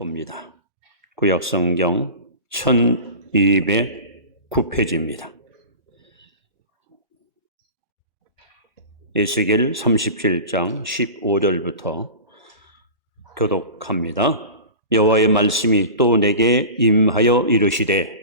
봅니다. 구약성경 1209페이지입니다. 에스겔 37장 15절부터 교독합니다. 여호와의 말씀이 또 내게 임하여 이르시되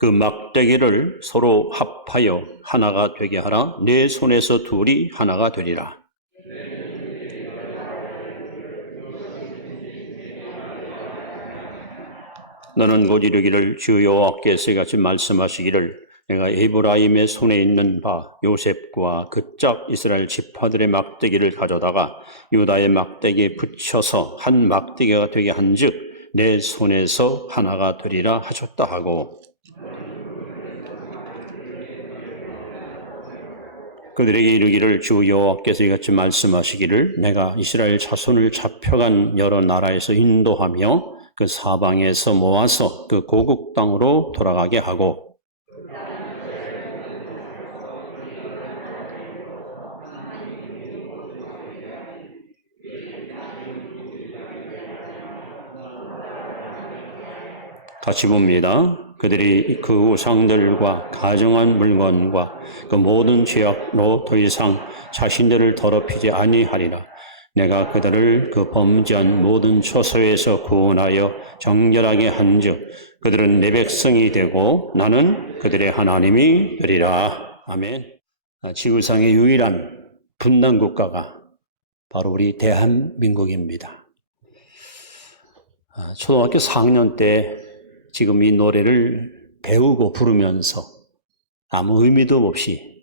그 막대기를 서로 합하여 하나가 되게 하라. 내 손에서 둘이 하나가 되리라. 너는 곧 이르기를 주 여호와께서 이같이 말씀하시기를 내가 에브라임의 손에 있는 바 요셉과 그 짝 이스라엘 지파들의 막대기를 가져다가 유다의 막대기에 붙여서 한 막대기가 되게 한즉 내 손에서 하나가 되리라 하셨다 하고, 그들에게 이르기를 주 여호와께서 이같이 말씀하시기를 내가 이스라엘 자손을 잡혀간 여러 나라에서 인도하며 그 사방에서 모아서 그 고국 땅으로 돌아가게 하고, 다시 봅니다. 그들이 그 우상들과 가정한 물건과 그 모든 죄악로 더 이상 자신들을 더럽히지 아니하리라. 내가 그들을 그 범죄한 모든 처소에서 구원하여 정결하게 한즉 그들은 내 백성이 되고 나는 그들의 하나님이 되리라. 아멘. 지구상의 유일한 분단 국가가 바로 우리 대한민국입니다. 초등학교 4학년 때 지금 이 노래를 배우고 부르면서 아무 의미도 없이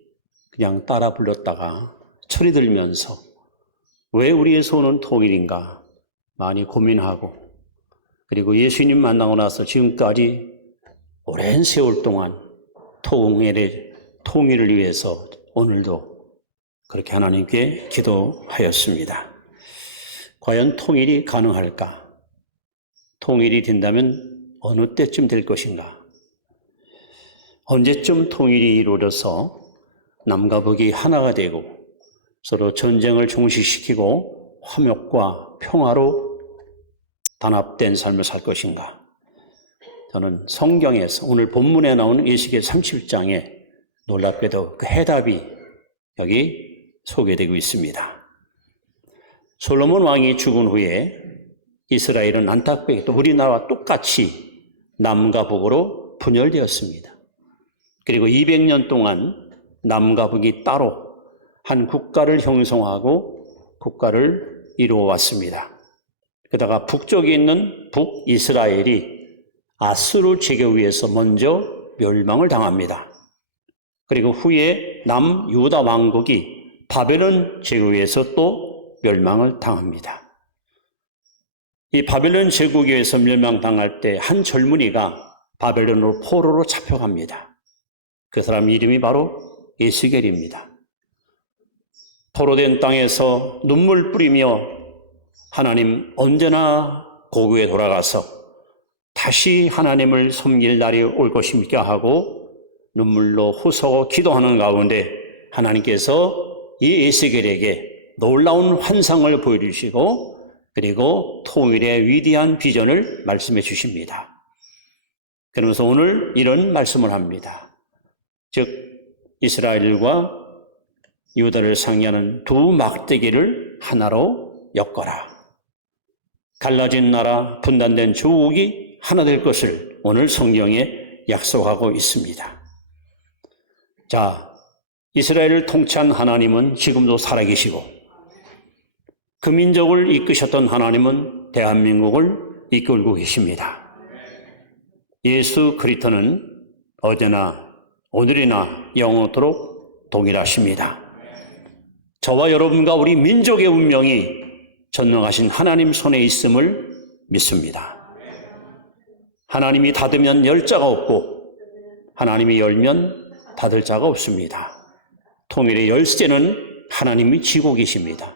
그냥 따라 불렀다가 철이 들면서 왜 우리의 소원은 통일인가 많이 고민하고, 그리고 예수님 만나고 나서 지금까지 오랜 세월 동안 통일을 위해서 오늘도 그렇게 하나님께 기도하였습니다. 과연 통일이 가능할까? 통일이 된다면 어느 때쯤 될 것인가? 언제쯤 통일이 이루어져서 남과 북이 하나가 되고 서로 전쟁을 종식시키고 화목과 평화로 단합된 삶을 살 것인가? 저는 성경에서 오늘 본문에 나오는 에스겔 37장에 놀랍게도 그 해답이 여기 소개되고 있습니다. 솔로몬 왕이 죽은 후에 이스라엘은 안타깝게도 우리나라와 똑같이 남과 북으로 분열되었습니다. 그리고 200년 동안 남과 북이 따로 한 국가를 형성하고 국가를 이루어 왔습니다. 게다가 북쪽에 있는 북이스라엘이 아수르 제국에 의해서 먼저 멸망을 당합니다. 그리고 후에 남유다 왕국이 바벨론 제국에 의해서 또 멸망을 당합니다. 이 바벨론 제국에 의해서 멸망당할 때 한 젊은이가 바벨론으로 포로로 잡혀갑니다. 그 사람 이름이 바로 에스겔입니다. 포로된 땅에서 눈물 뿌리며 하나님 언제나 고국에 돌아가서 다시 하나님을 섬길 날이 올 것입니까 하고 눈물로 호소하고 기도하는 가운데 하나님께서 이 에스겔에게 놀라운 환상을 보여주시고 그리고 통일의 위대한 비전을 말씀해 주십니다. 그러면서 오늘 이런 말씀을 합니다. 즉 이스라엘과 유다를 상의하는 두 막대기를 하나로 엮어라. 갈라진 나라, 분단된 조국이 하나 될 것을 오늘 성경에 약속하고 있습니다. 자, 이스라엘을 통치한 하나님은 지금도 살아계시고 그 민족을 이끄셨던 하나님은 대한민국을 이끌고 계십니다. 예수 그리스도는 어제나 오늘이나 영원토록 동일하십니다. 저와 여러분과 우리 민족의 운명이 전능하신 하나님 손에 있음을 믿습니다. 하나님이 닫으면 열 자가 없고 하나님이 열면 닫을 자가 없습니다. 통일의 열쇠는 하나님이 쥐고 계십니다.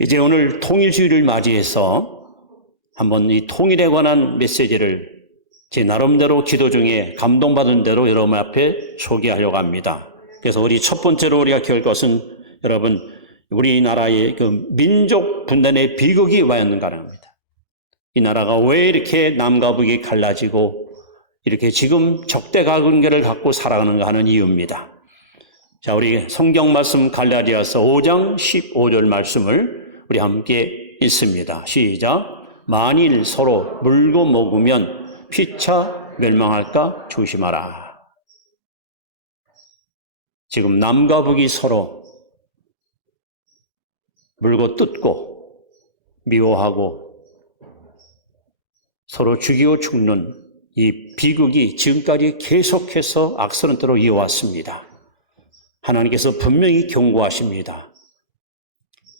이제 오늘 통일주의를 맞이해서 한번 이 통일에 관한 메시지를 제 나름대로 기도 중에 감동받은 대로 여러분 앞에 소개하려고 합니다. 그래서 우리 첫 번째로 우리가 기할 것은 여러분 우리나라의 그 민족 분단의 비극이 와 있는가라는 겁니다. 이 나라가 왜 이렇게 남과 북이 갈라지고 이렇게 지금 적대관계를 갖고 살아가는가 하는 이유입니다. 자, 우리 성경 말씀 갈라디아서 5장 15절 말씀을 우리 함께 읽습니다. 시작. 만일 서로 물고 먹으면 피차 멸망할까 조심하라. 지금 남과 북이 서로 물고 뜯고 미워하고 서로 죽이고 죽는 이 비극이 지금까지 계속해서 악선언대로 이어왔습니다. 하나님께서 분명히 경고하십니다.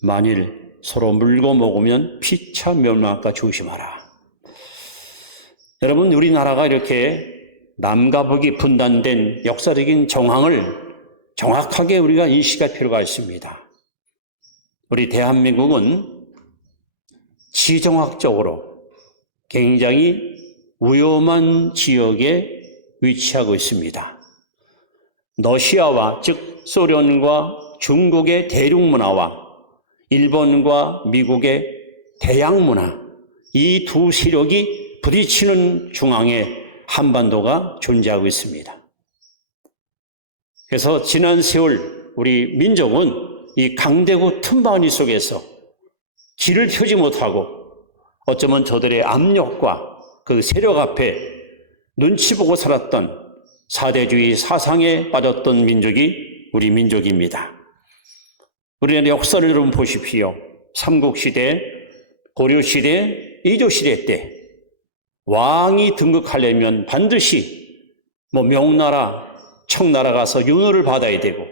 만일 서로 물고 먹으면 피차 멸망할까 조심하라. 여러분, 우리나라가 이렇게 남과 북이 분단된 역사적인 정황을 정확하게 우리가 인식할 필요가 있습니다. 우리 대한민국은 지정학적으로 굉장히 위험한 지역에 위치하고 있습니다. 러시아와 즉 소련과 중국의 대륙문화와 일본과 미국의 대양문화, 이 두 세력이 부딪히는 중앙에 한반도가 존재하고 있습니다. 그래서 지난 세월 우리 민족은 이 강대국 틈바구니 속에서 길을 펴지 못하고 어쩌면 저들의 압력과 그 세력 앞에 눈치 보고 살았던 사대주의 사상에 빠졌던 민족이 우리 민족입니다. 우리나라 역사를 여러분 보십시오. 삼국시대, 고려시대, 이조시대 때 왕이 등극하려면 반드시 명나라, 청나라 가서 윤호를 받아야 되고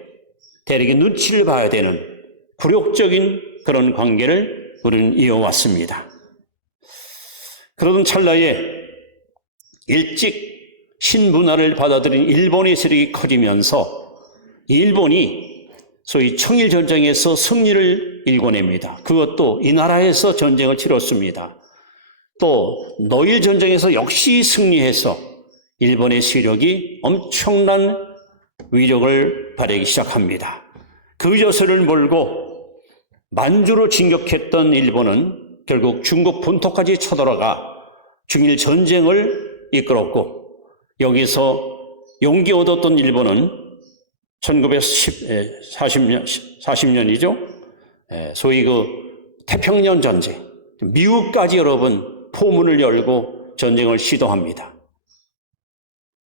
대략의 눈치를 봐야 되는 굴욕적인 그런 관계를 우리는 이어왔습니다. 그러던 찰나에 일찍 신문화를 받아들인 일본의 세력이 커지면서 일본이 소위 청일전쟁에서 승리를 일궈냅니다. 그것도 이 나라에서 전쟁을 치렀습니다. 또 노일전쟁에서 역시 승리해서 일본의 세력이 엄청난 위력을 발휘하기 시작합니다. 그 벼슬을 몰고 만주로 진격했던 일본은 결국 중국 본토까지 쳐들어가 중일 전쟁을 이끌었고 여기서 용기 얻었던 일본은 1940년이죠. 소위 그 태평양 전쟁, 미국까지 여러분 포문을 열고 전쟁을 시도합니다.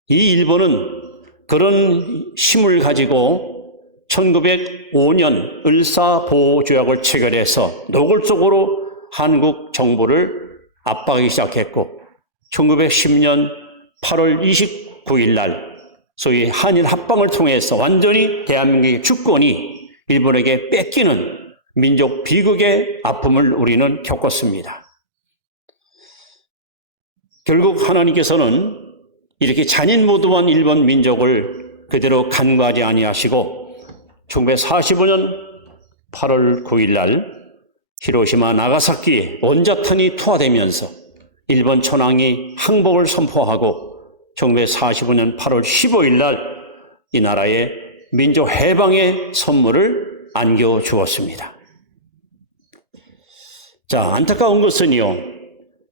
이 일본은 그런 힘을 가지고 1905년 을사보호조약을 체결해서 노골적으로 한국 정부를 압박하기 시작했고 1910년 8월 29일 날 소위 한일 합방을 통해서 완전히 대한민국의 주권이 일본에게 뺏기는 민족 비극의 아픔을 우리는 겪었습니다. 결국 하나님께서는 이렇게 잔인무도한 일본 민족을 그대로 간과하지 아니하시고 1945년 8월 9일 날 히로시마 나가사키에 원자탄이 투하되면서 일본 천황이 항복을 선포하고 1945년 8월 15일 날 이 나라에 민족 해방의 선물을 안겨주었습니다. 자, 안타까운 것은요,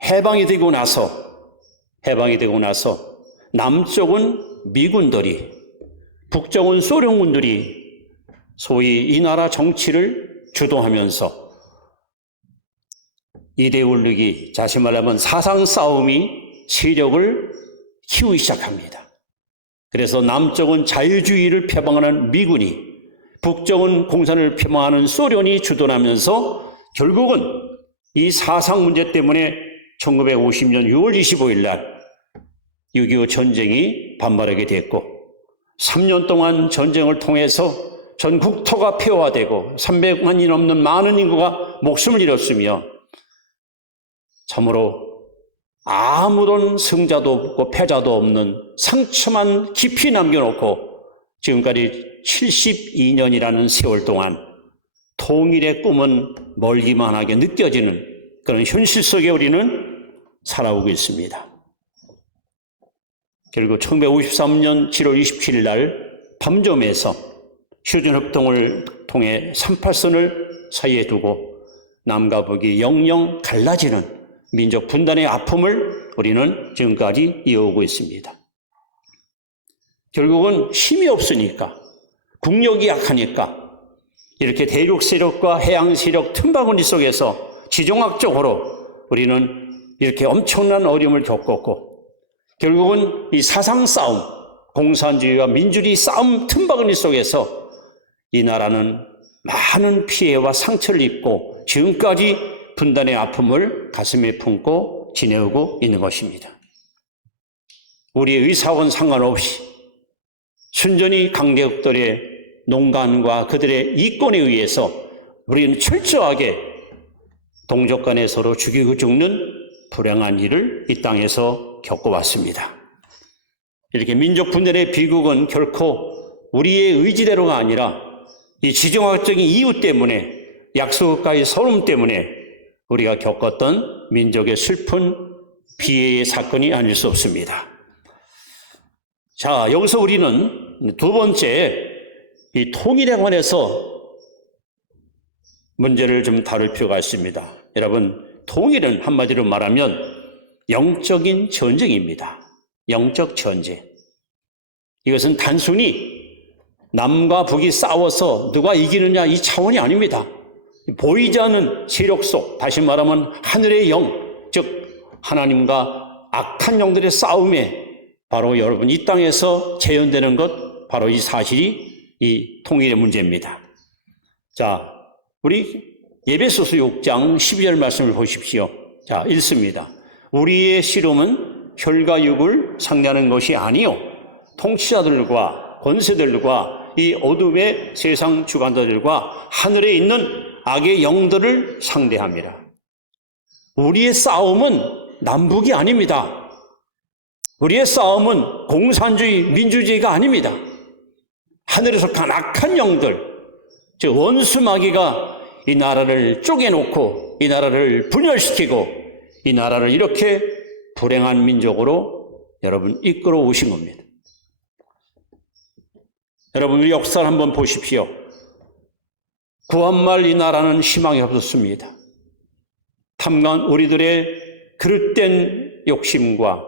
해방이 되고 나서 남쪽은 미군들이, 북쪽은 소련군들이 소위 이 나라 정치를 주도하면서 이데올로기, 다시 말하면 사상 싸움이 세력을 키우기 시작합니다. 그래서 남쪽은 자유주의를 표방하는 미군이, 북쪽은 공산을 표방하는 소련이 주도하면서 결국은 이 사상 문제 때문에 1950년 6월 25일 날 6.25 전쟁이 반발하게 됐고 3년 동안 전쟁을 통해서 전 국토가 폐허화되고 300만이 넘는 많은 인구가 목숨을 잃었으며 참으로 아무런 승자도 없고 패자도 없는 상처만 깊이 남겨놓고 지금까지 72년이라는 세월 동안 통일의 꿈은 멀기만 하게 느껴지는 그런 현실 속에 우리는 살아오고 있습니다. 결국 1953년 7월 27일 날 밤점에서 휴전협동을 통해 38선을 사이에 두고 남과 북이 영영 갈라지는 민족 분단의 아픔을 우리는 지금까지 이어오고 있습니다. 결국은 힘이 없으니까, 국력이 약하니까 이렇게 대륙 세력과 해양 세력 틈바구니 속에서 지정학적으로 우리는 이렇게 엄청난 어려움을 겪었고, 결국은 이 사상 싸움, 공산주의와 민주주의 싸움 틈바구니 속에서 이 나라는 많은 피해와 상처를 입고 지금까지 분단의 아픔을 가슴에 품고 지내오고 있는 것입니다. 우리의 의사와는 상관없이 순전히 강대국들의 농간과 그들의 이권에 의해서 우리는 철저하게 동족 간에 서로 죽이고 죽는 불행한 일을 이 땅에서 겪어왔습니다. 이렇게 민족 분열의 비극은 결코 우리의 의지대로가 아니라 이 지정학적인 이유 때문에, 약속과의 서름 때문에 우리가 겪었던 민족의 슬픈 비애의 사건이 아닐 수 없습니다. 자, 여기서 우리는 두 번째, 이 통일에 관해서 문제를 좀 다룰 필요가 있습니다. 여러분, 통일은 한마디로 말하면 영적인 전쟁입니다. 영적 전쟁. 이것은 단순히 남과 북이 싸워서 누가 이기느냐 이 차원이 아닙니다. 보이지 않는 세력 속, 다시 말하면 하늘의 영, 즉 하나님과 악한 영들의 싸움에 바로 여러분 이 땅에서 재현되는 것, 바로 이 사실이 이 통일의 문제입니다. 자, 우리 에베소서 6장 12절 말씀을 보십시오. 자, 읽습니다. 우리의 씨름은 혈과 육을 상대하는 것이 아니요 통치자들과 권세들과 이 어둠의 세상 주관자들과 하늘에 있는 악의 영들을 상대합니다. 우리의 싸움은 남북이 아닙니다. 우리의 싸움은 공산주의, 민주주의가 아닙니다. 하늘에 속한 악한 영들, 즉 원수 마귀가 이 나라를 쪼개놓고 이 나라를 분열시키고 이 나라를 이렇게 불행한 민족으로 여러분 이끌어 오신 겁니다. 여러분, 우리 역사를 한번 보십시오. 구한말 이 나라는 희망이 없었습니다. 탐관 우리들의 그릇된 욕심과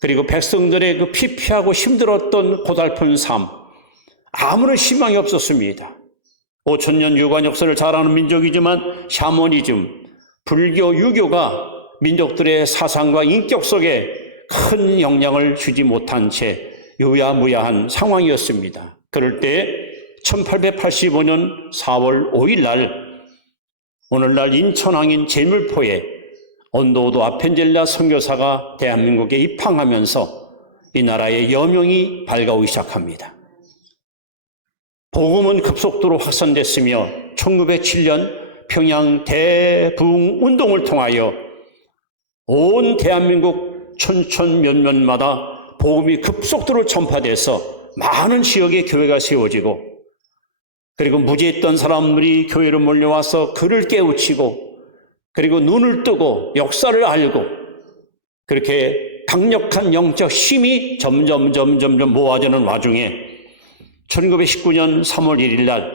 그리고 백성들의 그 피폐하고 힘들었던 고달픈 삶, 아무런 희망이 없었습니다. 5,000년 유관 역사를 잘 아는 민족이지만 샤머니즘, 불교, 유교가 민족들의 사상과 인격 속에 큰 영향을 주지 못한 채 유야무야한 상황이었습니다. 그럴 때 1885년 4월 5일 날, 오늘날 인천항인 제물포에 언도우도 아펜젤라 선교사가 대한민국에 입항하면서 이 나라의 여명이 밝아오기 시작합니다. 복음은 급속도로 확산됐으며 1907년 평양 대부흥운동을 통하여 온 대한민국 촌촌 면면마다 복음이 급속도로 전파돼서 많은 지역에 교회가 세워지고, 그리고 무지했던 사람들이 교회로 몰려와서 그를 깨우치고, 그리고 눈을 뜨고 역사를 알고, 그렇게 강력한 영적 힘이 점점 모아지는 와중에 1919년 3월 1일 날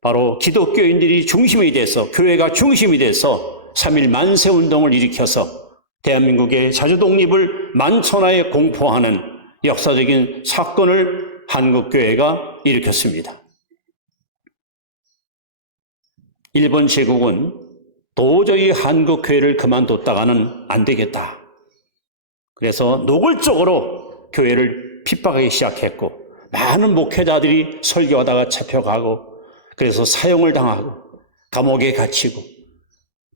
바로 기독교인들이 중심이 돼서, 교회가 중심이 돼서 3.1 만세운동을 일으켜서 대한민국의 자주독립을 만천하에 공포하는 역사적인 사건을 한국교회가 일으켰습니다. 일본 제국은 도저히 한국교회를 그만뒀다가는 안 되겠다. 그래서 노골적으로 교회를 핍박하기 시작했고, 많은 목회자들이 설교하다가 잡혀가고, 그래서 사형을 당하고 감옥에 갇히고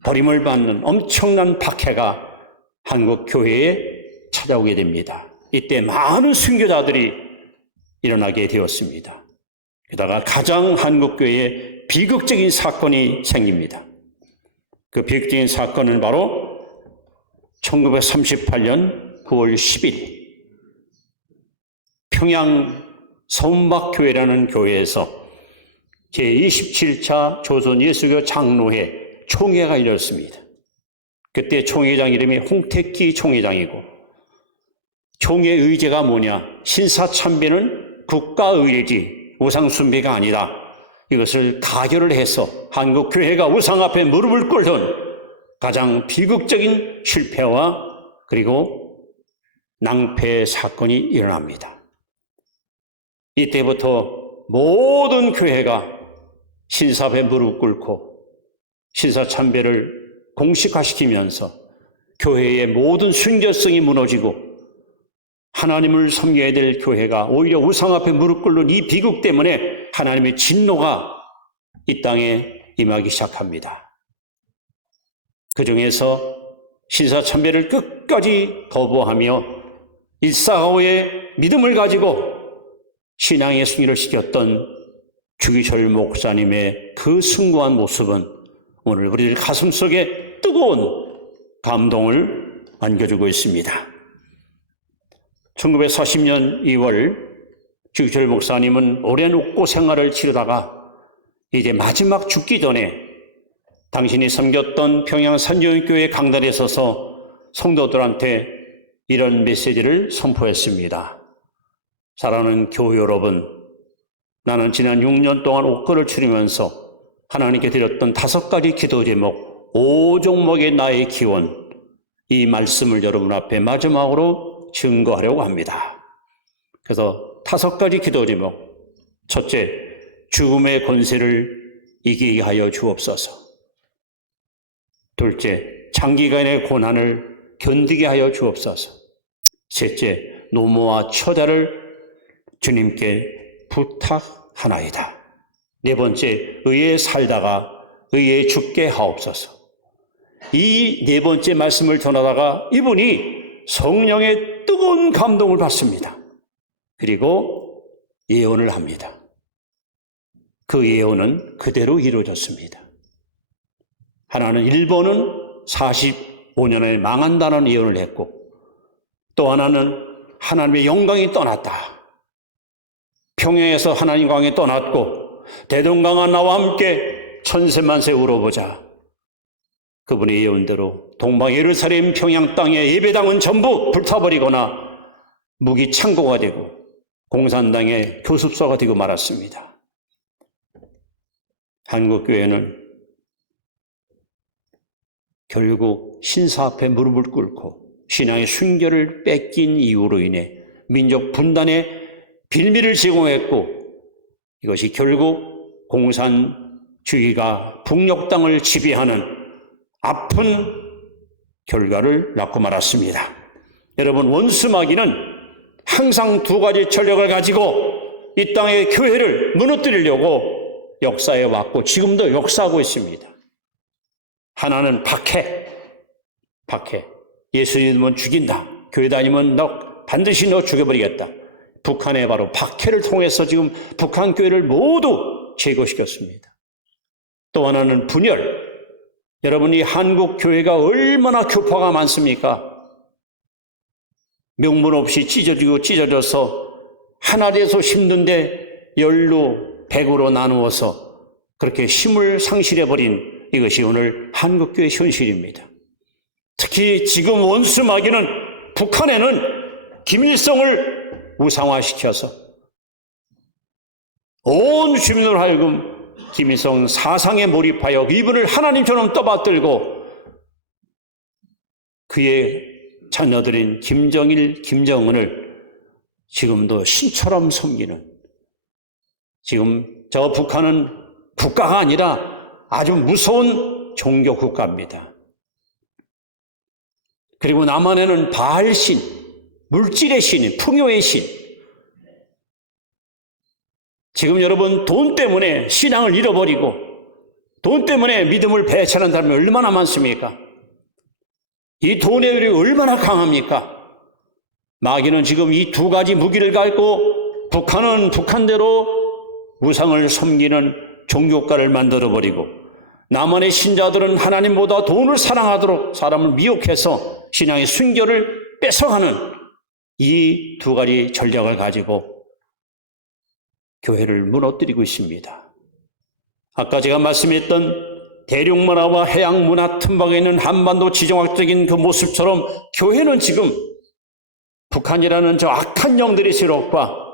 버림을 받는 엄청난 박해가 한국교회에 찾아오게 됩니다. 이때 많은 순교자들이 일어나게 되었습니다. 게다가 가장 한국교회에 비극적인 사건이 생깁니다. 그 비극적인 사건은 바로 1938년 9월 10일 평양 서문박교회라는 교회에서 제27차 조선예수교 장로회 총회가 이뤘습니다. 그때 총회장 이름이 홍택기 총회장이고, 총회 의제가 뭐냐? 신사참배는 국가의례지 우상숭배가 아니다. 이것을 가결을 해서 한국교회가 우상 앞에 무릎을 꿇은 가장 비극적인 실패와 그리고 낭패 사건이 일어납니다. 이때부터 모든 교회가 신사 앞에 무릎 꿇고 신사참배를 공식화시키면서 교회의 모든 순결성이 무너지고 하나님을 섬겨야 될 교회가 오히려 우상 앞에 무릎 꿇는 이 비극 때문에 하나님의 진노가 이 땅에 임하기 시작합니다. 그 중에서 신사참배를 끝까지 거부하며 일사후의 믿음을 가지고 신앙의 승리를 시켰던 주기철 목사님의 그 숭고한 모습은 오늘 우리들 가슴속에 뜨거운 감동을 안겨주고 있습니다. 1940년 2월 주기철 목사님은 오랜 옥고 생활을 치르다가 이제 마지막 죽기 전에 당신이 섬겼던 평양 산정교회 강단에 서서 성도들한테 이런 메시지를 선포했습니다. 사랑하는 교회 여러분, 나는 지난 6년 동안 옥고를 치르면서 하나님께 드렸던 5가지 기도 제목, 5종목의 나의 기원, 이 말씀을 여러분 앞에 마지막으로 증거하려고 합니다. 그래서 5가지 기도 제목. 첫째, 죽음의 권세를 이기게 하여 주옵소서. 둘째, 장기간의 고난을 견디게 하여 주옵소서. 셋째, 노모와 처자를 주님께 부탁하나이다. 네 번째, 의에 살다가 의에 죽게 하옵소서. 이 네 번째 말씀을 전하다가 이분이 성령의 뜨거운 감동을 받습니다. 그리고 예언을 합니다. 그 예언은 그대로 이루어졌습니다. 하나는 일본은 45년에 망한다는 예언을 했고, 또 하나는 하나님의 영광이 떠났다. 평양에서 하나님 광이 떠났고 대동강아 나와 함께 천세만세 울어보자. 그분의 예언대로 동방 예루살렘 평양 땅의 예배당은 전부 불타버리거나 무기 창고가 되고 공산당의 교습소가 되고 말았습니다. 한국교회는 결국 신사 앞에 무릎을 꿇고 신앙의 순결을 뺏긴 이유로 인해 민족 분단의 빌미를 제공했고, 이것이 결국 공산주의가 북녘 땅을 지배하는 아픈 결과를 낳고 말았습니다. 여러분, 원수마귀는 항상 2가지 전력을 가지고 이 땅의 교회를 무너뜨리려고 역사해 왔고 지금도 역사하고 있습니다. 하나는 박해. 예수 믿으면 죽인다. 교회 다니면 반드시 너 죽여버리겠다. 북한의 바로 박해를 통해서 지금 북한 교회를 모두 제거시켰습니다. 또 하나는 분열. 여러분이 한국 교회가 얼마나 교파가 많습니까? 명분 없이 찢어져서 하나 돼서 힘든데 열로 100으로 나누어서 그렇게 힘을 상실해버린 이것이 오늘 한국교회 현실입니다. 특히 지금 원수마귀는 북한에는 김일성을 우상화시켜서 온 주민으로 하여금 김일성 사상에 몰입하여 이분을 하나님처럼 떠받들고 그의 자녀들인 김정일, 김정은을 지금도 신처럼 섬기는, 지금 저 북한은 국가가 아니라 아주 무서운 종교 국가입니다. 그리고 남한에는 바알신, 물질의 신, 풍요의 신. 지금 여러분 돈 때문에 신앙을 잃어버리고 돈 때문에 믿음을 배척하는 사람이 얼마나 많습니까? 이 돈의 위력이 얼마나 강합니까? 마귀는 지금 이 2가지 무기를 갖고 북한은 북한대로 우상을 섬기는 종교가를 만들어버리고 남한의 신자들은 하나님보다 돈을 사랑하도록 사람을 미혹해서 신앙의 순결을 뺏어가는 이 2가지 전략을 가지고 교회를 무너뜨리고 있습니다. 아까 제가 말씀했던 대륙문화와 해양문화 틈박에 있는 한반도 지정학적인 그 모습처럼 교회는 지금 북한이라는 저 악한 영들의 세력과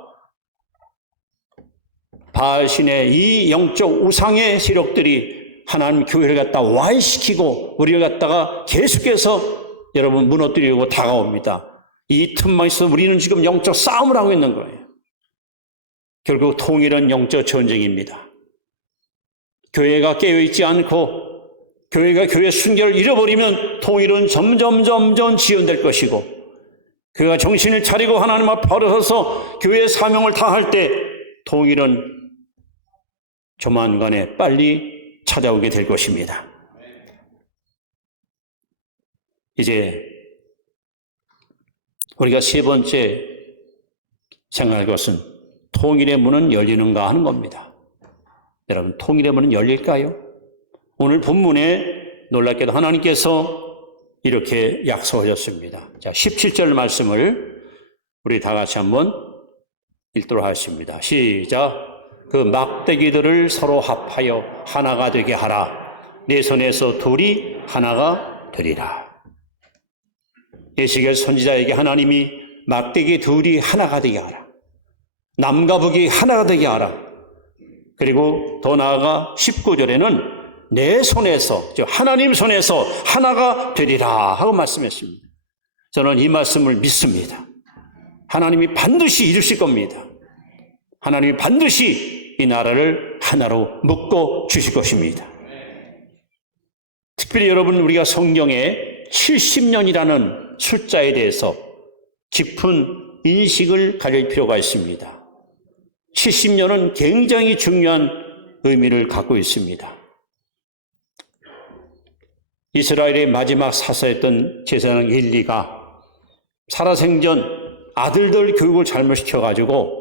바알신의 이 영적 우상의 세력들이 하나님 교회를 갖다 와해시키고 우리를 갖다가 계속해서 여러분 무너뜨리고 다가옵니다. 이 틈막에서 우리는 지금 영적 싸움을 하고 있는 거예요. 결국 통일은 영적 전쟁입니다. 교회가 깨어있지 않고 교회가 교회 순결을 잃어버리면 통일은 점점 지연될 것이고, 교회가 정신을 차리고 하나님 앞에 벌어서서 교회의 사명을 다할 때 통일은 조만간에 빨리 찾아오게 될 것입니다. 이제 우리가 세 번째 생각할 것은 통일의 문은 열리는가 하는 겁니다. 여러분, 통일의 문은 열릴까요? 오늘 본문에 놀랍게도 하나님께서 이렇게 약속하셨습니다. 자, 17절 말씀을 우리 다 같이 한번 읽도록 하겠습니다. 시작. 그 막대기들을 서로 합하여 하나가 되게 하라. 내 손에서 둘이 하나가 되리라. 에스겔 선지자에게 하나님이 막대기 둘이 하나가 되게 하라. 남과 북이 하나가 되게 하라. 그리고 더 나아가 19절에는 내 손에서, 즉 하나님 손에서 하나가 되리라 하고 말씀했습니다. 저는 이 말씀을 믿습니다. 하나님이 반드시 이루실 겁니다. 하나님이 반드시 이 나라를 하나로 묶어 주실 것입니다. 특별히 여러분, 우리가 성경에 70년이라는 숫자에 대해서 깊은 인식을 가질 필요가 있습니다. 70년은 굉장히 중요한 의미를 갖고 있습니다. 이스라엘의 마지막 사사였던 제사장 엘리가 살아생전 아들들 교육을 잘못시켜가지고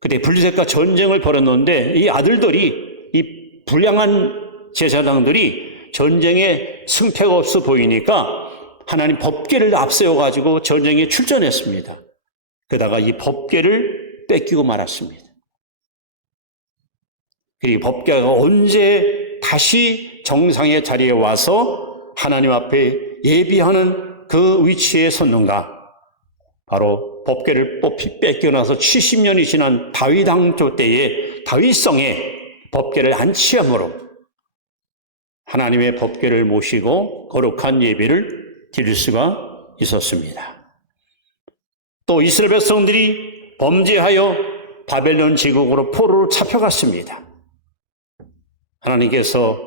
그때 블레셋과 전쟁을 벌였는데, 이 아들들이, 이 불량한 제사장들이 전쟁에 승패가 없어 보이니까 하나님 법궤를 앞세워가지고 전쟁에 출전했습니다. 그러다가 이 법궤를 뺏기고 말았습니다. 그리고 법궤가 언제 다시 정상의 자리에 와서 하나님 앞에 예비하는 그 위치에 섰는가? 바로 법궤를 뺏기고 나서 70년이 지난 다윗 왕조 때에 다윗성에 법궤를 안치함으로 하나님의 법궤를 모시고 거룩한 예배를 드릴 수가 있었습니다. 또 이스라엘 백성들이 범죄하여 바벨론 제국으로 포로로 잡혀갔습니다. 하나님께서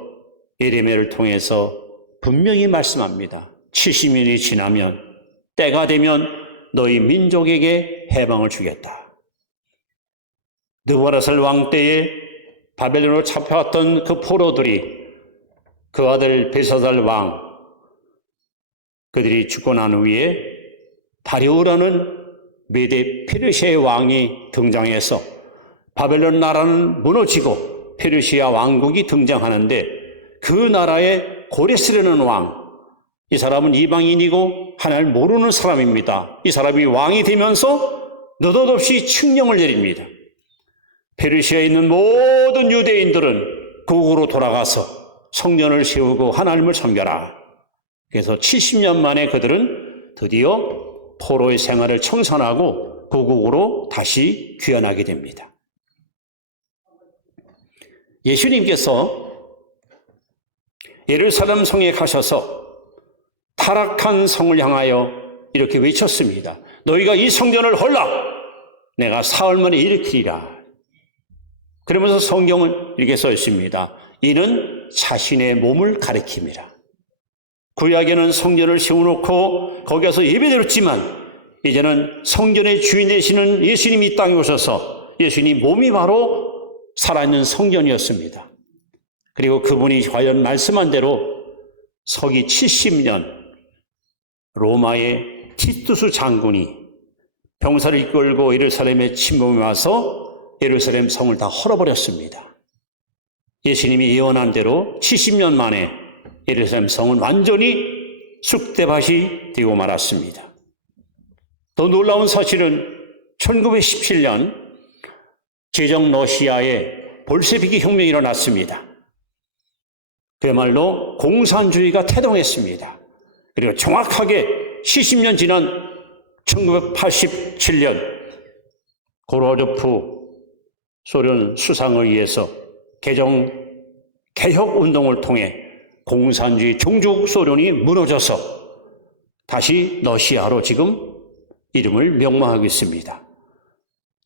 예레미야를 통해서 분명히 말씀합니다. 70년이 지나면, 때가 되면 너희 민족에게 해방을 주겠다. 느부갓네살 왕 때에 바벨론으로 잡혀왔던 그 포로들이, 그 아들 벨사살 왕, 그들이 죽고 난 후에 다리오라는 메데 페르시아의 왕이 등장해서 바벨론 나라는 무너지고 페르시아 왕국이 등장하는데, 그 나라의 고레스라는 왕, 이 사람은 이방인이고 하나님을 모르는 사람입니다. 이 사람이 왕이 되면서 느닷없이 칙령을 내립니다. 페르시아에 있는 모든 유대인들은 고국으로 돌아가서 성전을 세우고 하나님을 섬겨라. 그래서 70년 만에 그들은 드디어 포로의 생활을 청산하고 고국으로 다시 귀환하게 됩니다. 예수님께서 예루살렘 성에 가셔서 타락한 성을 향하여 이렇게 외쳤습니다. 너희가 이 성전을 헐라! 내가 사흘 만에 일으키리라. 그러면서 성경은 이렇게 써 있습니다. 이는 자신의 몸을 가리킵니다. 구약에는 성전을 세워놓고 거기에서 예배드렸지만, 이제는 성전의 주인 되시는 예수님이 이 땅에 오셔서 예수님 몸이 바로 살아있는 성전이었습니다. 그리고 그분이 과연 말씀한 대로 서기 70년 로마의 티투스 장군이 병사를 이끌고 예루살렘에 침범해 와서 예루살렘 성을 다 헐어버렸습니다. 예수님이 예언한 대로 70년 만에 예루살렘 성은 완전히 쑥대밭이 되고 말았습니다. 더 놀라운 사실은 1917년 제정 러시아에 볼셰비키 혁명이 일어났습니다. 그야말로 공산주의가 태동했습니다. 그리고 정확하게 70년 지난 1987년 고로조프 소련 수상에 의해서 개혁운동을 통해 공산주의 종주국 소련이 무너져서 다시 러시아로 지금 이름을 명망하고 있습니다.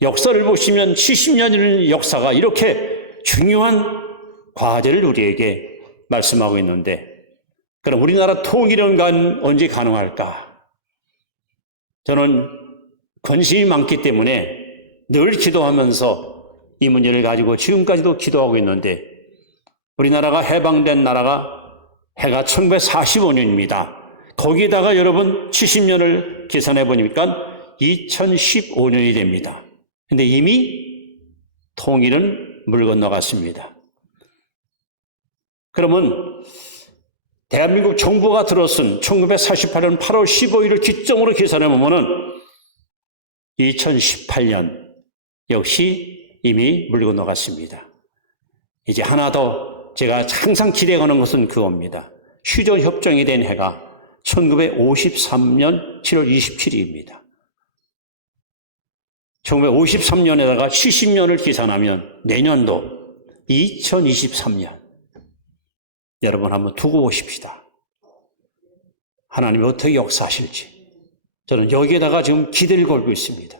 역사를 보시면 70년이라는 역사가 이렇게 중요한 과제를 우리에게 말씀하고 있는데, 그럼 우리나라 통일은 언제 가능할까? 저는 관심이 많기 때문에 늘 기도하면서 이 문제를 가지고 지금까지도 기도하고 있는데, 우리나라가 해방된 나라가 해가 1945년입니다. 거기다가 여러분 70년을 계산해 보니까 2015년이 됩니다. 근데 이미 통일은 물 건너갔습니다. 그러면 대한민국 정부가 들어선 1948년 8월 15일을 기점으로 계산해 보면은 2018년 역시 이미 물 건너갔습니다. 이제 하나 더 제가 항상 기대하는 것은 그겁니다. 휴전협정이 된 해가 1953년 7월 27일입니다. 1953년에다가 70년을 계산하면 내년도 2023년. 여러분 한번 두고 보십시다. 하나님이 어떻게 역사하실지. 저는 여기에다가 지금 기대를 걸고 있습니다.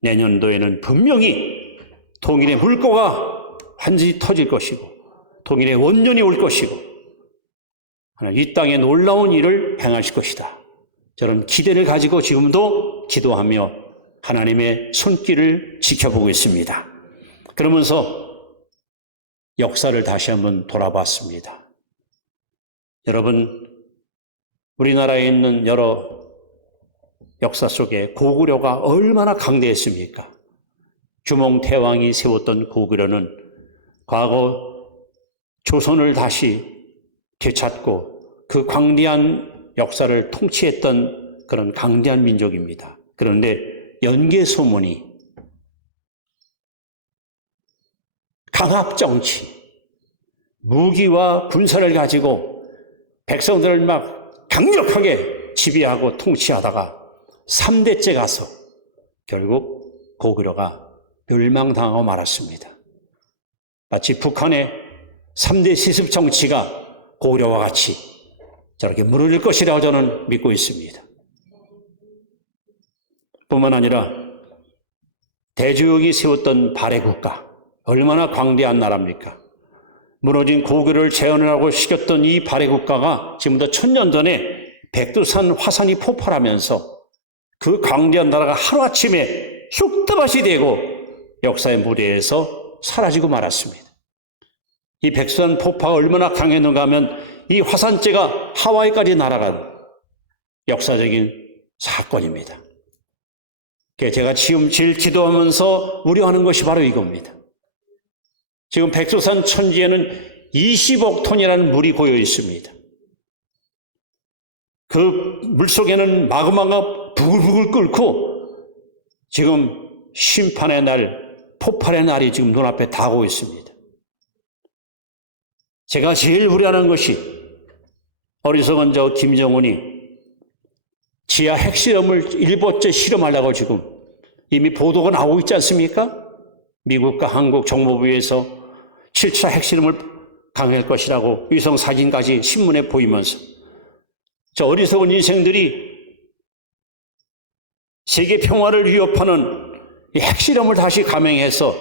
내년도에는 분명히 통일의 물꼬가 완전히 터질 것이고 통일의 원년이 올 것이고 이 땅에 놀라운 일을 행하실 것이다. 저는 기대를 가지고 지금도 기도하며 하나님의 손길을 지켜보고 있습니다. 그러면서 역사를 다시 한번 돌아봤습니다. 여러분, 우리나라에 있는 여러 역사 속에 고구려가 얼마나 강대했습니까? 주몽태왕이 세웠던 고구려는 과거 조선을 다시 되찾고 그 광대한 역사를 통치했던 그런 강대한 민족입니다. 그런데 연개소문이 강압정치, 무기와 군사를 가지고 백성들을 막 강력하게 지배하고 통치하다가 3대째 가서 결국 고구려가 멸망당하고 말았습니다. 마치 북한의 3대 시습 정치가 고구려와 같이 저렇게 무너질 것이라고 저는 믿고 있습니다. 뿐만 아니라 대주역이 세웠던 발해국가, 얼마나 광대한 나라입니까? 무너진 고구려를 재현하고 시켰던 이 발해국가가 지금부터 1000년 전에 백두산 화산이 폭발하면서 그 광대한 나라가 하루아침에 쑥대밭이 되고 역사의 무대에서 사라지고 말았습니다. 이 백두산 폭파가 얼마나 강했는가 하면 이 화산재가 하와이까지 날아간 역사적인 사건입니다. 제가 지금 제일 기도하면서 우려하는 것이 바로 이겁니다. 지금 백두산 천지에는 20억 톤이라는 물이 고여 있습니다. 그 물속에는 마그마가 부글부글 끓고 지금 심판의 날, 폭발의 날이 지금 눈앞에 다가오고 있습니다. 제가 제일 우려하는 것이 어리석은 저 김정은이 지하 핵실험을 일곱째 실험하려고 지금 이미 보도가 나오고 있지 않습니까? 미국과 한국 정보부에서 7차 핵실험을 강행할 것이라고 위성 사진까지 신문에 보이면서 저 어리석은 인생들이 세계 평화를 위협하는 이 핵실험을 다시 감행해서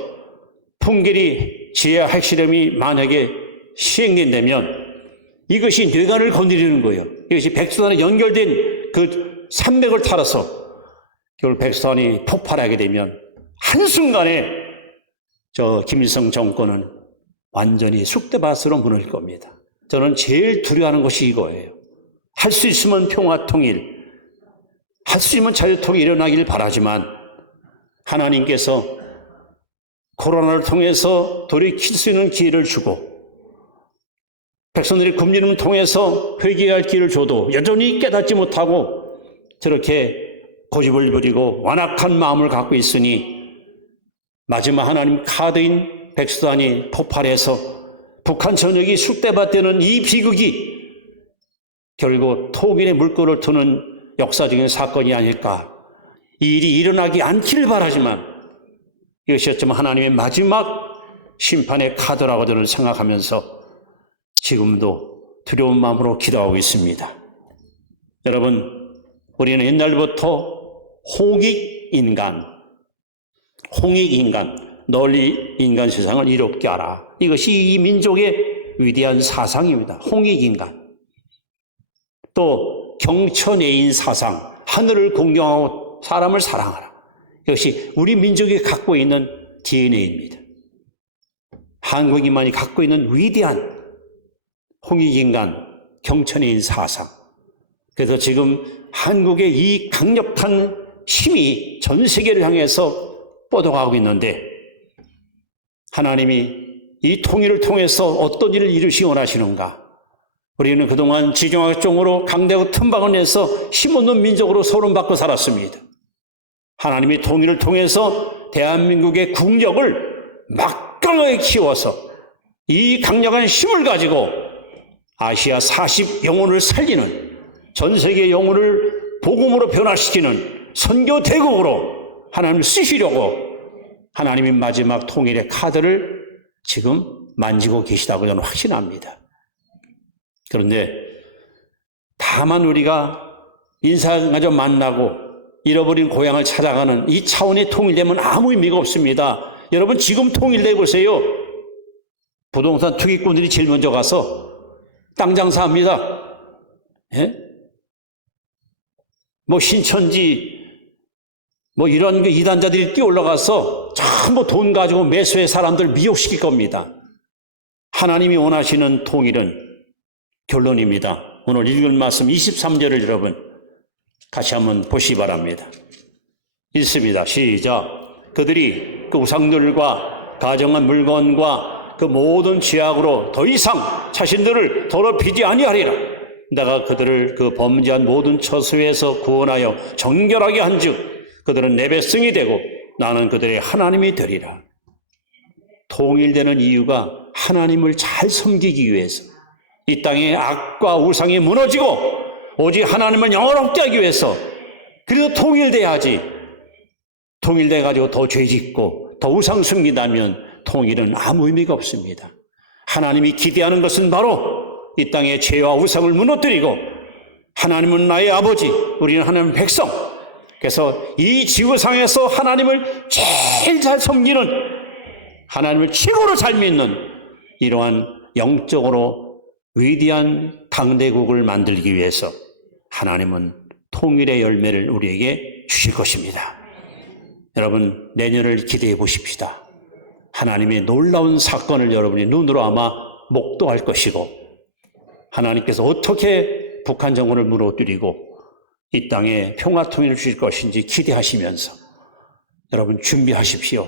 풍계리 지하 핵실험이 만약에 시행된다면 이것이 뇌관을 건드리는 거예요. 이것이 백두산에 연결된 그 산맥을 타러서 결국 백두산이 폭발하게 되면 한순간에 저 김일성 정권은 완전히 쑥대밭으로 무너질 겁니다. 저는 제일 두려워하는 것이 이거예요. 할 수 있으면 평화 통일, 할 수 있으면 자유통일이 일어나길 바라지만 하나님께서 코로나를 통해서 돌이킬 수 있는 기회를 주고 백성들이 금리를 통해서 회개할 기회를 줘도 여전히 깨닫지 못하고 저렇게 고집을 부리고 완악한 마음을 갖고 있으니 마지막 하나님 카드인 백두산이 폭발해서 북한 전역이 쑥대밭되는 이 비극이 결국 통일의 물꼬를 트는 역사적인 사건이 아닐까. 이 일이 일어나지 않기를 바라지만 이것이 어쩌면 하나님의 마지막 심판의 카드라고 저는 생각하면서 지금도 두려운 마음으로 기도하고 있습니다. 여러분, 우리는 옛날부터 홍익인간, 널리 인간 세상을 이롭게 하라. 이것이 이 민족의 위대한 사상입니다. 홍익인간. 또 경천애인 사상, 하늘을 공경하고 사람을 사랑하라. 이것이 우리 민족이 갖고 있는 DNA입니다. 한국인만이 갖고 있는 위대한 홍익인간, 경천애인 사상. 그래서 지금 한국의 이 강력한 힘이 전 세계를 향해서 뻗어가고 있는데 하나님이 이 통일을 통해서 어떤 일을 이루시기 원하시는가? 우리는 그동안 지정학종으로 강대국 틈박을 내서 힘없는 민족으로 소름받고 살았습니다. 하나님이 통일을 통해서 대한민국의 국력을 막강하게 키워서 이 강력한 힘을 가지고 아시아 40 영혼을 살리는, 전 세계 영혼을 복음으로 변화시키는 선교 대국으로 하나님을 쓰시려고 하나님의 마지막 통일의 카드를 지금 만지고 계시다고 저는 확신합니다. 그런데 다만 우리가 인사마저 만나고 잃어버린 고향을 찾아가는 이 차원의 통일되면 아무 의미가 없습니다. 여러분, 지금 통일돼 보세요. 부동산 투기꾼들이 제일 먼저 가서 땅 장사합니다. 예? 뭐 신천지 이런 이단자들이 뛰어올라가서 전부 돈 가지고 매수해 사람들 미혹시킬 겁니다. 하나님이 원하시는 통일은 결론입니다. 오늘 읽을 말씀 23절을 여러분 같이 한번 보시기 바랍니다. 읽습니다. 시작. 그들이 그 우상들과 가정한 물건과 그 모든 죄악으로 더 이상 자신들을 더럽히지 아니하리라. 내가 그들을 그 범죄한 모든 처소에서 구원하여 정결하게 한즉 그들은 내 백성이 되고 나는 그들의 하나님이 되리라. 통일되는 이유가 하나님을 잘 섬기기 위해서, 이 땅의 악과 우상이 무너지고 오직 하나님을 영원롭게 하기 위해서. 그래서 통일돼야지. 통일돼가지고 더 죄짓고 더 우상 숨기다면 통일은 아무 의미가 없습니다. 하나님이 기대하는 것은 바로 이 땅의 죄와 우상을 무너뜨리고 하나님은 나의 아버지, 우리는 하나님의 백성. 그래서 이 지구상에서 하나님을 제일 잘 섬기는, 하나님을 최고로 잘 믿는 이러한 영적으로 위대한 당대국을 만들기 위해서 하나님은 통일의 열매를 우리에게 주실 것입니다. 여러분, 내년을 기대해 보십시다. 하나님의 놀라운 사건을 여러분이 눈으로 아마 목도할 것이고, 하나님께서 어떻게 북한 정권을 무너뜨리고 이 땅에 평화 통일을 주실 것인지 기대하시면서 여러분 준비하십시오.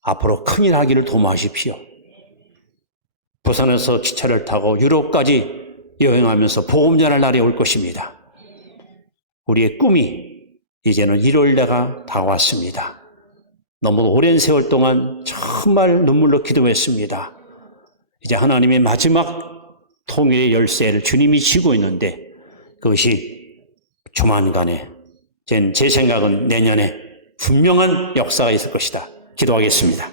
앞으로 큰일 하기를 도모하십시오. 부산에서 기차를 타고 유럽까지 여행하면서 복음 전할 날이 올 것입니다. 우리의 꿈이 이제는 이룰 때가 다가왔습니다. 너무 오랜 세월 동안 정말 눈물로 기도했습니다. 이제 하나님의 마지막 통일의 열쇠를 주님이 쥐고 있는데 그것이 조만간에, 제 생각은 내년에 분명한 역사가 있을 것이다. 기도하겠습니다.